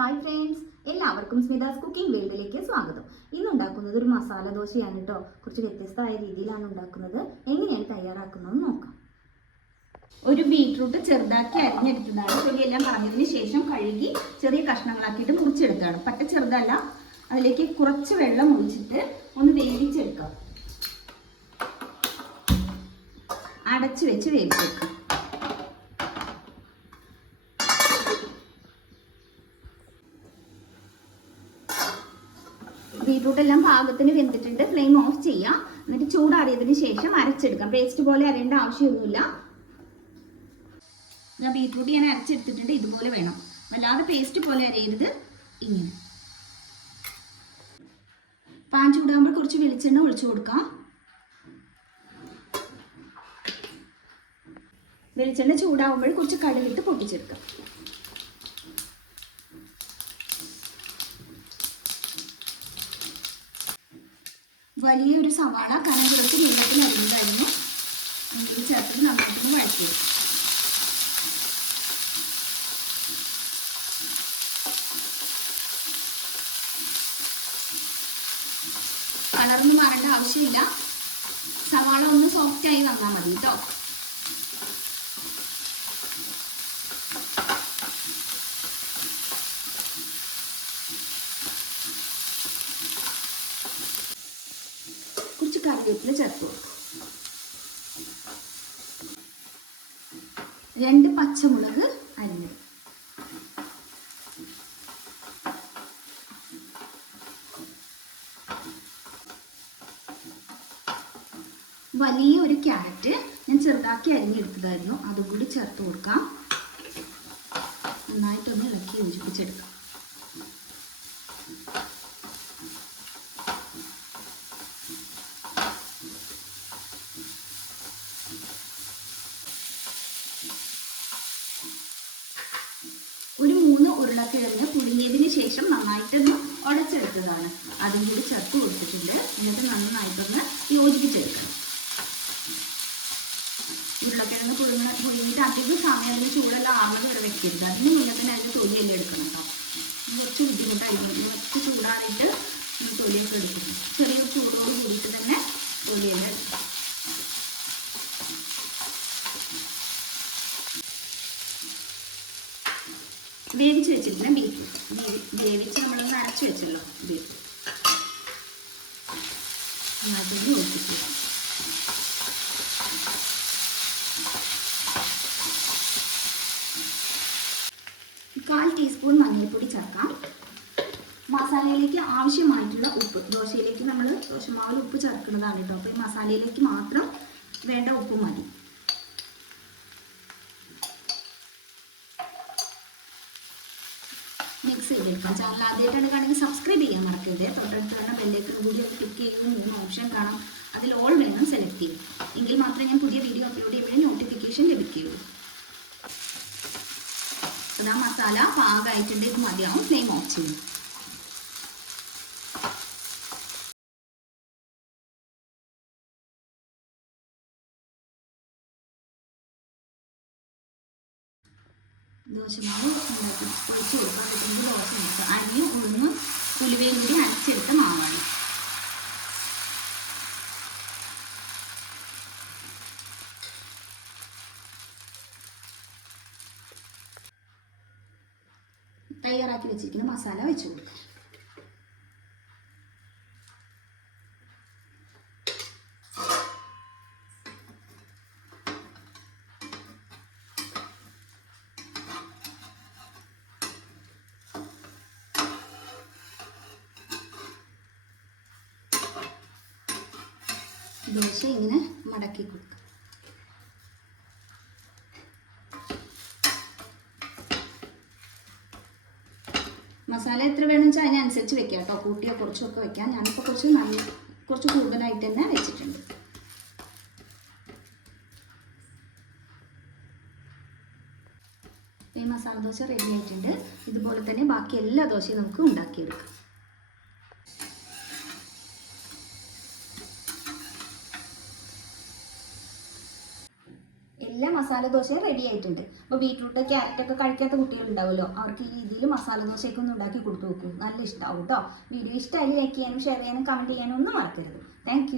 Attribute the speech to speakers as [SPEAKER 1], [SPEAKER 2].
[SPEAKER 1] Hi friends എല്ലാവർക്കും സ്മിതാസ് cooking വേൾഡിലേക്ക് സ്വാഗതം. ഇന്ന് ഉണ്ടാക്കുന്നത് ഒരു മസാല ദോശയാണ് കേട്ടോ. കുറച്ച് വ്യത്യസ്തമായ രീതിയിലാണ് ഉണ്ടാക്കുന്നത്. എങ്ങനെയാണ് തയ്യാറാക്കുന്നത് നോക്കാം. ഒരു ബീട്രൂട്ട് ചെറുതാക്കി അരിഞ്ഞെടുത്തതാണ്. ചെടിയെല്ലാം പറഞ്ഞതിന് ശേഷം കഴുകി ചെറിയ കഷ്ണങ്ങളാക്കിയിട്ട് മുറിച്ചെടുക്കുകയാണ്. പട്ട ചെറുതല്ല. അതിലേക്ക് കുറച്ച് വെള്ളം ഒഴിച്ചിട്ട് ഒന്ന് വേവിച്ചെടുക്കാം. അടച്ചു വെച്ച് വേവിച്ചെടുക്കാം. ബീട്രൂട്ട് എല്ലാം പാകത്തിന് വെന്തിട്ടുണ്ട്. ഫ്ലെയിം ഓഫ് ചെയ്യാം. എന്നിട്ട് ചൂടാറിയതിന് ശേഷം അരച്ചെടുക്കാം. പേസ്റ്റ് പോലെ അരയേണ്ട ആവശ്യമൊന്നുമില്ല. ഞാൻ ബീട്രൂട്ട് ഞാൻ അരച്ചെടുത്തിട്ടുണ്ട്. ഇതുപോലെ വേണം. അല്ലാതെ പേസ്റ്റ് പോലെ അരയരുത്. ഇങ്ങനെ. പാൻ ചൂടാകുമ്പോൾ കുറച്ച് വെളിച്ചെണ്ണ ഒഴിച്ചു കൊടുക്കാം. വെളിച്ചെണ്ണ ചൂടാകുമ്പോൾ കുറച്ച് കടുകിട്ട് പൊട്ടിച്ചെടുക്കാം. വലിയൊരു സവാള കനം കുറച്ച് നീളത്തിൽ അരിഞ്ഞതായിരുന്നു ഇത് ചേർത്ത് നന്നായിട്ടൊന്ന് വഴറ്റി കളറൊന്നും മാറേണ്ട ആവശ്യമില്ല. സവാള ഒന്ന് സോഫ്റ്റ് ആയി വന്നാൽ മതി കേട്ടോ കുറച്ച് കറിവേപ്പില ചേർത്ത് രണ്ട് പച്ചമുളക് അരിഞ്ഞത്. വലിയ ഒരു ക്യാരറ്റ് ഞാൻ ചെറുതാക്കി അരിഞ്ഞെടുത്തതായിരുന്നു. അതും കൂടി ചേർത്ത് കൊടുക്കാം. നന്നായിട്ടൊന്ന് ഇളക്കി യോജിപ്പിച്ചെടുക്കാം ഒരു മൂന്ന് ഉരുളക്കിഴങ്ങ് പുഴുങ്ങിയതിന് ശേഷം നന്നായിട്ടൊന്ന് ഉടച്ചെടുത്തതാണ് അതും കൂടി ചേർത്ത് കൊടുത്തിട്ടുണ്ട്. എന്നിട്ട് നന്നായിട്ടൊന്ന് യോജിപ്പിച്ചെടുക്കണം. ഉരുളക്കിഴങ്ങ് പുഴുങ്ങ പുഴുങ്ങിയിട്ട് അധികം സമയം അതിന് ചൂടെല്ലാം ആറുന്നത് വരെ വെക്കരുത്. അതിന് മുന്നേ തന്നെ അതിന് തൊലിയെല്ലാം എടുക്കണം കേട്ടോ. കുറച്ച് ബുദ്ധിമുട്ടായിരുന്നു കുറച്ച് ചൂടാറിയിട്ട് തൊലിയൊക്കെ എടുക്കണം. ചെറിയ ചൂടോട് കൂടിയിട്ട് തന്നെ തൊലിയെല്ലാം എടുക്കണം വേവിച്ച് വെച്ചിട്ടുണ്ട്. ബീഫ് വേവിച്ച് നമ്മളൊന്ന് നനച്ച് വെച്ചല്ലോ ബീഫ് കാൽ ടീസ്പൂൺ മഞ്ഞൾപ്പൊടി ചേർക്കാം. മസാലയിലേക്ക് ആവശ്യമായിട്ടുള്ള ഉപ്പ് ദോശയിലേക്ക് നമ്മൾ ദോശമാവിൽ ഉപ്പ് ചേർക്കുന്നതാണ് കേട്ടോ. അപ്പോൾ ഈ മസാലയിലേക്ക് മാത്രം വേണ്ട ഉപ്പ് മതി. മിക്സ് ചെയ്തെടുക്കാം ചാനൽ ആദ്യമായിട്ടാണ് കാണുമെങ്കിൽ സബ്സ്ക്രൈബ് ചെയ്യാൻ മറക്കരുത് തൊട്ടടുത്ത് തന്നെ ബെല്ലേക്ക് കൂടി ക്ലിക്ക് ചെയ്യുന്ന മൂന്ന് ഓപ്ഷൻ കാണാം അതിൽ ഓൾ വേണം സെലക്ട് ചെയ്യും എങ്കിൽ മാത്രമേ ഞാൻ പുതിയ വീഡിയോ അപ്ലോഡ് ചെയ്യുമ്പോഴേ നോട്ടിഫിക്കേഷൻ ലഭിക്കുകയുള്ളൂ അതാ മസാല പാകമായിട്ടുണ്ട് ഇത് മതിയാവും ഫ്ലെയിം ഓഫ് ചെയ്യും ദോശമാവ് ഉണ്ടാക്കി പറ്റുന്നത് ദോശ വെക്കുക അരിയും ഉഴുന്നും കൂടി അരച്ചെടുത്ത മാവാണ് തയ്യാറാക്കി വെച്ചിരിക്കുന്ന മസാല വെച്ച് കൊടുക്കാം. ദോശ ഇങ്ങനെ മടക്കി കൊടുക്കുക മസാല എത്ര വേണമെന്ന് വെച്ചാൽ അതിനനുസരിച്ച് വെക്കാം കേട്ടോ. കൂട്ടിയോ കുറച്ചൊക്കെ വെക്കാം. ഞാനിപ്പോൾ കുറച്ച് നല്ല കുറച്ച് കൂടുതലായിട്ട് തന്നെ വെച്ചിട്ടുണ്ട്. ഈ മസാല ദോശ റെഡി ആയിട്ടുണ്ട്. ഇതുപോലെ തന്നെ ബാക്കി എല്ലാ ദോശയും നമുക്ക് ഉണ്ടാക്കിയെടുക്കാം. എല്ലാ മസാല ദോശ റെഡി ആയിട്ടുണ്ട്. അപ്പോൾ ബീട്രൂട്ട് ക്യാരറ്റ് ഒക്കെ കഴിക്കാത്ത കുട്ടികളുണ്ടാവുമല്ലോ അവർക്ക് ഈ രീതിയിൽ മസാല ദോശയൊക്കെ ഒന്ന് ഉണ്ടാക്കി കൊടുത്തു നോക്കൂ. നല്ല ഇഷ്ടമാവും കേട്ടോ വീഡിയോ ഇഷ്ടമായി ലൈക്ക് ചെയ്യാനും ഷെയർ ചെയ്യാനും കമന്റ് ചെയ്യാനും ഒന്നും മറക്കരുത്. താങ്ക്